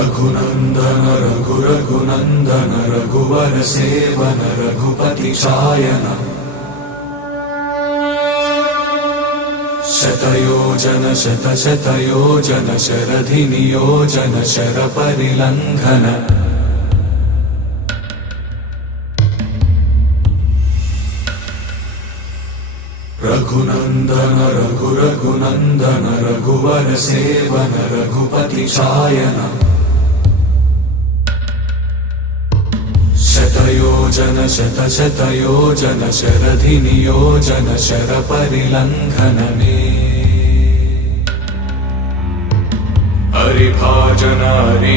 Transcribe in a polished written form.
रघुनंदन रघुनंदन रघुवर seven Raghupati चायन शतयोजन शतशतयोजन शरधि नियोजन sir परिलंघन Raghunandan Raghunandan रघुवर seven Raghupati चायन शतयोजन शतशतयोजन शरधि नियोजन sir परिलंघन हरिभाजन Hari